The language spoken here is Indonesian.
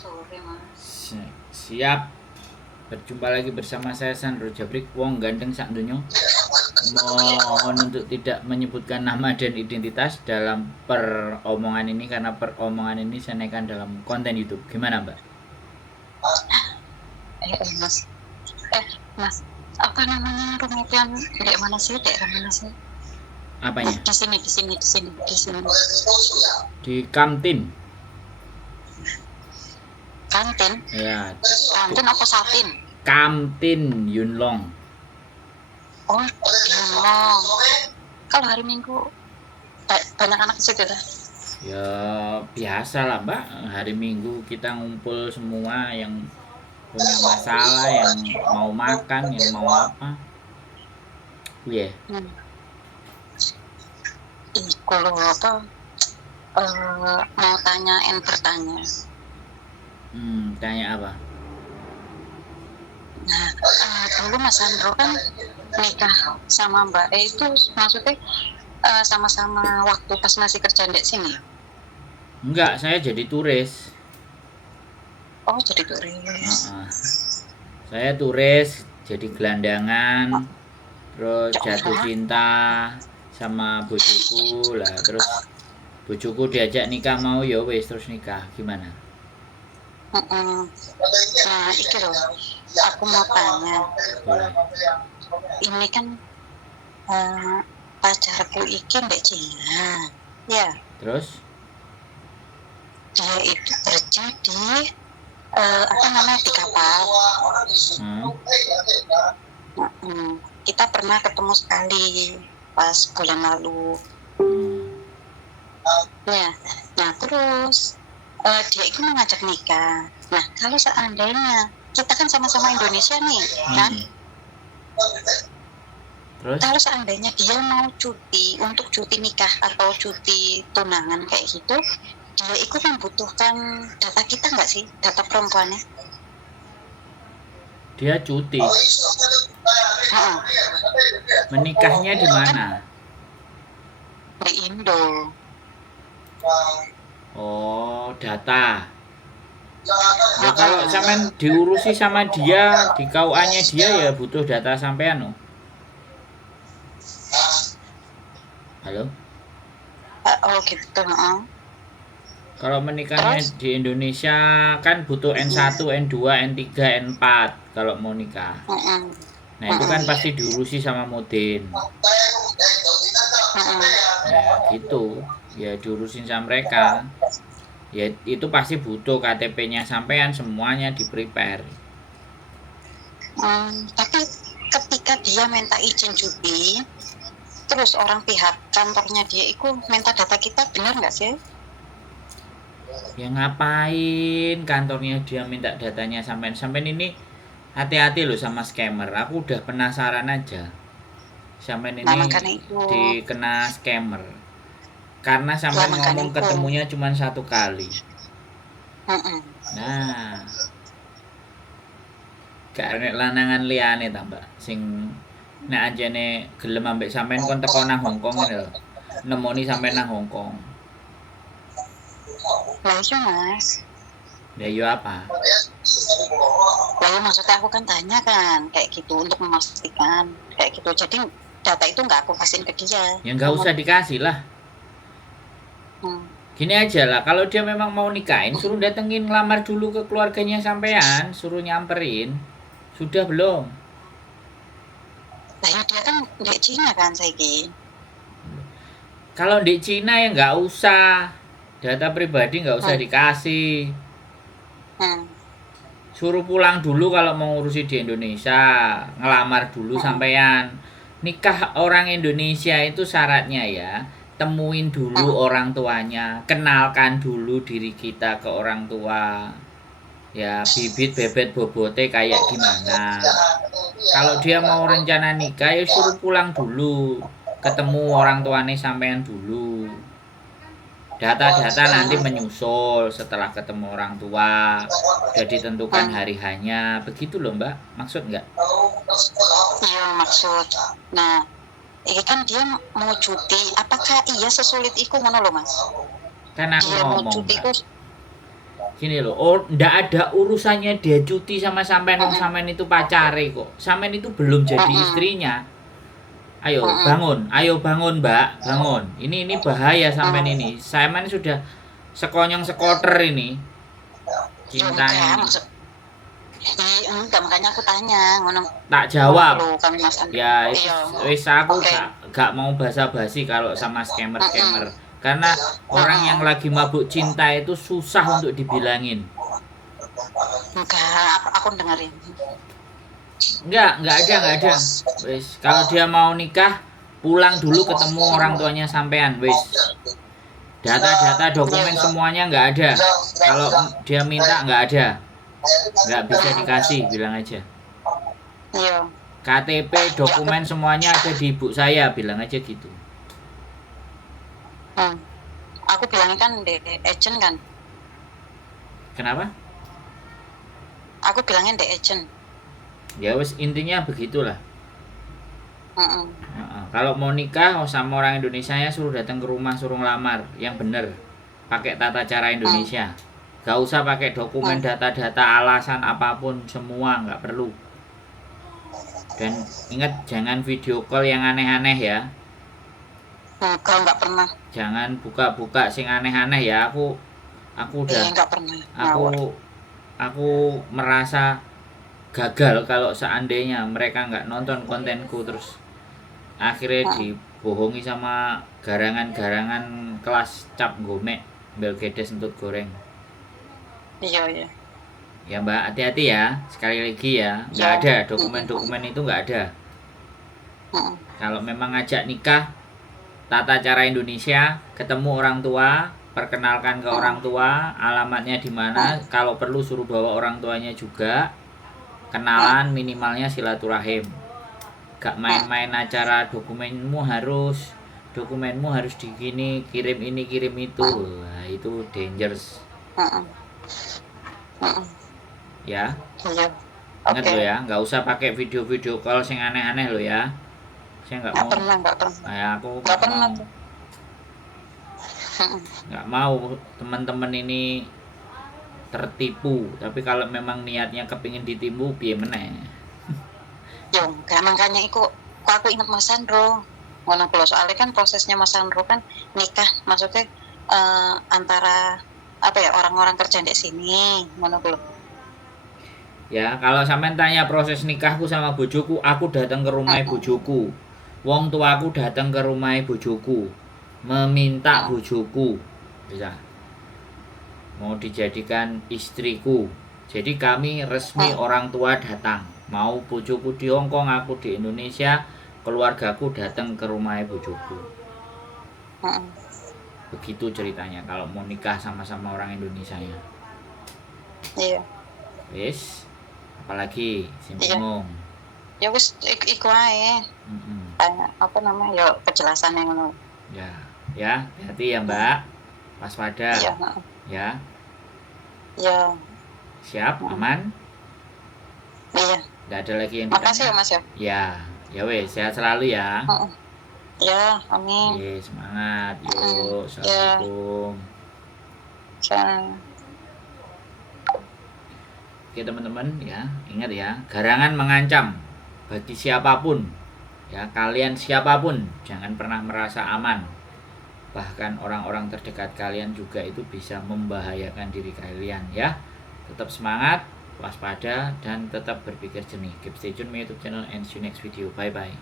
Sore, Mas. Siap. Berjumpa lagi bersama saya Sandro Jabrik, wong ganteng sak dunyo. Mohon untuk tidak menyebutkan nama dan identitas dalam peromongan ini karena peromongan ini saya naikkan dalam konten YouTube. Gimana, Mbak? Mas. Mas. Apa namanya rumahnya? Di mana sih? Daerah mana sih? Apanya? Di sini. Di Kamtin. Kantin? Ya. Kantin apa Satin? Kamtin Yunlong. Oh, Yunlong. Kalau hari Minggu banyak anak di situ dah. Ya biasa lah, Mbak. Hari Minggu kita ngumpul semua yang punya masalah, yang mau makan, yang mau apa. Iya. Yeah. Ini kalau apa? Mau bertanya. Tanya apa? Nah, dulu Mas Sandro kan nikah sama Mbak itu maksudnya sama-sama waktu pas masih kerja di sini? Enggak, saya jadi turis. Oh, jadi turis. Saya turis, jadi gelandangan, terus jatuh cinta sama bojoku lah, terus bojoku diajak nikah mau ya wes terus nikah. Gimana? Nah, iki loh, aku mau tanya. Boleh. Ini kan pacarku iki mbak Cina, ya. Terus? Dia itu kerja di di kapal. Kita pernah ketemu sekali pas bulan lalu. Ya, nah terus dia itu mengajak nikah. Nah, kalau seandainya kita kan sama-sama Indonesia nih, kan? Terus? Kalau seandainya dia mau untuk cuti nikah atau cuti tunangan kayak gitu, dia itu membutuhkan data kita nggak sih, data perempuannya? Dia cuti. Menikahnya di mana? Di Indo. Oh, data. Ya kalau sampean diurusi sama dia, di KUA-nya dia ya butuh data sampean loh. Halo? Oh gitu. Kalau menikahnya di Indonesia kan butuh N1, N2, N3, N4 kalau mau nikah. Nah itu kan pasti diurusi sama Modin. Ya gitu, ya diurusin sama mereka. Ya itu pasti butuh KTP-nya sampean, semuanya di prepare. Tapi ketika dia minta izin cuti, terus orang pihak kantornya dia itu minta data kita, benar nggak sih? Ya ngapain kantornya dia minta datanya sampean ini hati-hati loh sama scammer. Aku udah penasaran aja. Sampean ini dikena scammer. Karena sampean ngomong ketemunya cuma 1 kali. Nah, gak enek lanangan liyane ta, Mbak. Sing nek anjene gelem ambek sampean kon teko nang Hongkong ngene lho. Nemoni sampean nang Hongkong. Lah iya, Mas. Ya yo apa? Lah maksudnya aku kan tanya kan kayak gitu untuk memastikan kayak gitu. Jadi data itu nggak aku kasihin ke dia. Ya nggak usah dikasih lah. Gini aja lah, kalau dia memang mau nikahin, suruh datengin ngelamar dulu ke keluarganya sampean, suruh nyamperin. Sudah belum? Nah ya dia kan di Cina kan saiki. Kalau di Cina ya nggak usah, data pribadi nggak usah dikasih. Suruh pulang dulu kalau mau ngurusi di Indonesia, ngelamar dulu sampean. Nikah orang Indonesia itu syaratnya ya, temuin dulu orang tuanya, kenalkan dulu diri kita ke orang tua. Ya bibit bebet bobote kayak gimana. Kalau dia mau rencana nikah ya suruh pulang dulu, ketemu orang tuanya sampean dulu. Data-data nanti menyusul setelah ketemu orang tua, sudah ditentukan hari hanya, begitu loh Mbak, maksud nggak? Iya maksud. Nah, ini kan dia mau cuti, apakah iya sesulit itu mana loh Mas? Kan aku dia ngomong mau cuti Mbak. Gini loh, ndak ada urusannya dia cuti sama sampean, sampean itu pacare kok. Sampean itu belum jadi istrinya. Ayo bangun Mbak, bangun. Ini bahaya sampean ini. Sampean sudah sekonyong sekoter ini. Cintanya ini. Enggak, makanya aku tanya ngono. Tak jawab. Kami Mas Andri. Ya itu wis aku Oke. gak mau basa-basi kalau sama scammer. Karena orang yang lagi mabuk cinta itu susah untuk dibilangin. Enggak, aku dengerin. Enggak ada. Wis, kalau dia mau nikah, pulang dulu ketemu orang tuanya sampean, wis. Data dokumen semuanya nggak ada. Kalau dia minta nggak ada. Nggak bisa dikasih, bilang aja. Iya. KTP, dokumen semuanya ada di ibu saya, bilang aja gitu. Aku bilangnya kan di agent kan. Kenapa? Aku bilangnya di agent. Ya wis, intinya begitulah. Kalau mau nikah sama orang Indonesia ya suruh datang ke rumah, suruh ngelamar yang bener, pakai tata cara Indonesia. Gak usah pakai dokumen, data-data, alasan apapun, semua nggak perlu. Dan ingat jangan video call yang aneh-aneh ya. Nggak pernah. Jangan buka-buka sing aneh-aneh ya. Aku udah. Nggak pernah. Aku merasa gagal kalau seandainya mereka nggak nonton kontenku, terus akhirnya dibohongi sama garangan-garangan kelas cap gomek belgedes entut goreng. Iya. Ya Mbak, hati-hati ya, sekali lagi ya, nggak ada dokumen-dokumen itu, nggak ada. Kalau memang ngajak nikah tata cara Indonesia, ketemu orang tua, perkenalkan ke orang tua, alamatnya di mana, kalau perlu suruh bawa orang tuanya juga, kenalan, minimalnya silaturahim. Gak main-main acara dokumenmu harus digini, kirim ini kirim itu. Nah, itu dangerous. Ya. Ingat lo ya, nggak usah pakai video-video call sing aneh-aneh lo ya. Saya nggak mau. Nggak pernah. Aku nggak pernah. Nggak mau teman-teman ini tertipu. Tapi kalau memang niatnya kepingin ditipu, piye meneh. Yo, enggak, makanya kok aku ingat Mas Sandro. Ngono kulo, soalnya kan prosesnya Mas Sandro kan nikah, maksudnya antara apa ya, orang-orang kerja di sini, ngono kulo. Ya, kalau sampean tanya proses nikahku sama bojoku, aku datang ke rumah bojoku. Wong tuaku datang ke rumah bojoku, meminta bojoku, bisa mau dijadikan istriku. Jadi kami resmi orang tua datang. Mau bojoku di Hongkong, aku di Indonesia, keluargaku datang ke rumah bojoku. Begitu ceritanya kalau mau nikah sama-sama orang Indonesia ya. Iya. Wis, apalagi sing bingung. Ya wis iku ae. Apa namanya? Ya kejelasannya ngono. Ya, hati ya Mbak. Waspada. Iya. Ya. Siap, aman? Iya. Nggak ada lagi yang ditanya. Makasih ya Mas ya. Ya wes, sehat selalu ya. Ya, amin. Semangat. Yuk, assalamualaikum. Oke teman-teman ya, ingat ya, garangan mengancam bagi siapapun. Ya, kalian siapapun jangan pernah merasa aman. Bahkan orang-orang terdekat kalian juga itu bisa membahayakan diri kalian ya. Tetap semangat, waspada, dan tetap berpikir jernih. Keep stay tune my YouTube channel and see you next video. Bye bye.